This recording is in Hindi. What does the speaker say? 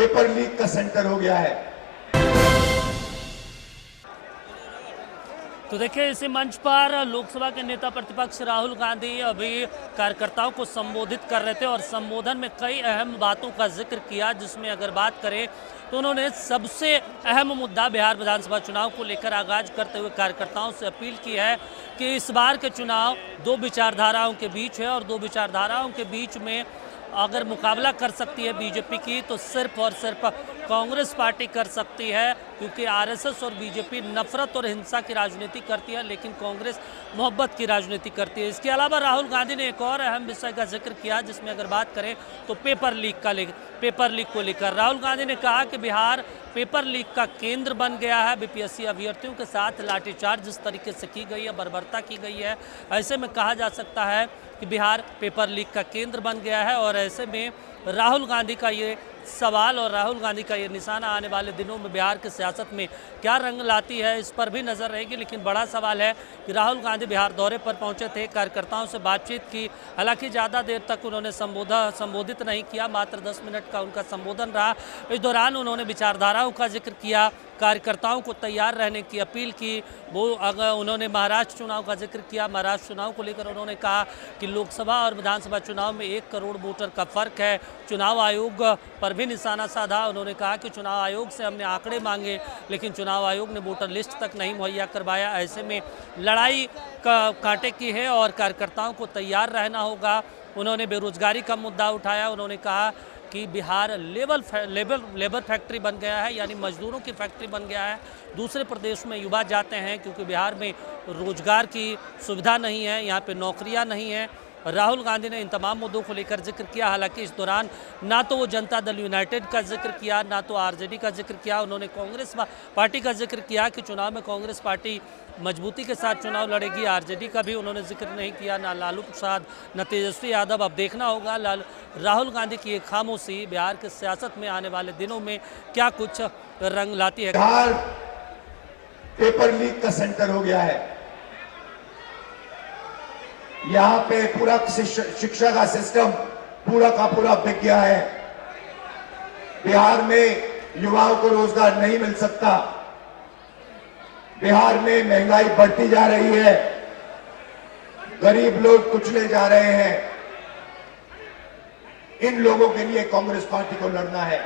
पेपर लीक का सेंटर हो गया है। तो देखिए, इसी मंच पर लोकसभा के नेता प्रतिपक्ष राहुल गांधी अभी कार्यकर्ताओं को संबोधित कर रहे थे और संबोधन में कई अहम बातों का जिक्र किया, जिसमें अगर बात करें तो उन्होंने सबसे अहम मुद्दा बिहार विधानसभा चुनाव को लेकर आगाज करते हुए कार्यकर्ताओं से अपील की है कि इस बार के चुनाव दो विचारधाराओं के बीच है और दो विचारधाराओं के बीच में अगर मुकाबला कर सकती है बीजेपी की तो सिर्फ और सिर्फ कांग्रेस पार्टी कर सकती है, क्योंकि आरएसएस और बीजेपी नफरत और हिंसा की राजनीति करती है लेकिन कांग्रेस मोहब्बत की राजनीति करती है। इसके अलावा राहुल गांधी ने एक और अहम विषय का जिक्र किया, जिसमें अगर बात करें तो पेपर लीक को लेकर राहुल गांधी ने कहा कि बिहार पेपर लीक का केंद्र बन गया है। बीपीएससी अभ्यर्थियों के साथ लाठीचार्ज जिस तरीके से की गई है, बर्बरता की गई है, ऐसे में कहा जा सकता है कि बिहार पेपर लीक का केंद्र बन गया है। और ऐसे में राहुल गांधी का ये सवाल और राहुल गांधी का ये निशाना आने वाले दिनों में बिहार की सियासत में क्या रंग लाती है, इस पर भी नज़र रहेगी। लेकिन बड़ा सवाल है कि राहुल गांधी बिहार दौरे पर पहुंचे थे, कार्यकर्ताओं से बातचीत की, हालांकि ज़्यादा देर तक उन्होंने संबोधित नहीं किया, मात्र 10 मिनट का उनका संबोधन रहा। इस दौरान उन्होंने विचारधाराओं का जिक्र किया, कार्यकर्ताओं को तैयार रहने की अपील की। वो अगर उन्होंने महाराष्ट्र चुनाव का जिक्र किया, महाराष्ट्र चुनाव को लेकर उन्होंने कहा कि लोकसभा और विधानसभा चुनाव में 1 करोड़ वोटर का फ़र्क है। चुनाव आयोग पर भी निशाना साधा। उन्होंने कहा कि चुनाव आयोग से हमने आंकड़े मांगे लेकिन चुनाव आयोग ने वोटर लिस्ट तक नहीं मुहैया करवाया। ऐसे में लड़ाई कांटे की है और कार्यकर्ताओं को तैयार रहना होगा। उन्होंने बेरोजगारी का मुद्दा उठाया। उन्होंने कहा कि बिहार लेबर फैक्ट्री बन गया है, यानी मजदूरों की फैक्ट्री बन गया है। दूसरे प्रदेश में युवा जाते हैं क्योंकि बिहार में रोजगार की सुविधा नहीं है, यहाँ पे नौकरियाँ नहीं हैं। राहुल गांधी ने इन तमाम मुद्दों को लेकर जिक्र किया। हालांकि इस दौरान ना तो वो जनता दल यूनाइटेड का जिक्र किया, ना तो आरजेडी का जिक्र किया। उन्होंने कांग्रेस पार्टी का जिक्र किया कि चुनाव में कांग्रेस पार्टी मजबूती के साथ चुनाव लड़ेगी। आरजेडी का भी उन्होंने जिक्र नहीं किया, ना लालू प्रसाद, ना तेजस्वी यादव। अब देखना होगा राहुल गांधी की एक खामोशी बिहार की सियासत में आने वाले दिनों में क्या कुछ रंग लाती है। बिहार पेपर लीक का सेंटर हो गया है। यहाँ पे पूरा शिक्षा का सिस्टम पूरा का पूरा बिक गया है। बिहार में युवाओं को रोजगार नहीं मिल सकता। बिहार में महंगाई बढ़ती जा रही है, गरीब लोग कुचले जा रहे हैं। इन लोगों के लिए कांग्रेस पार्टी को लड़ना है।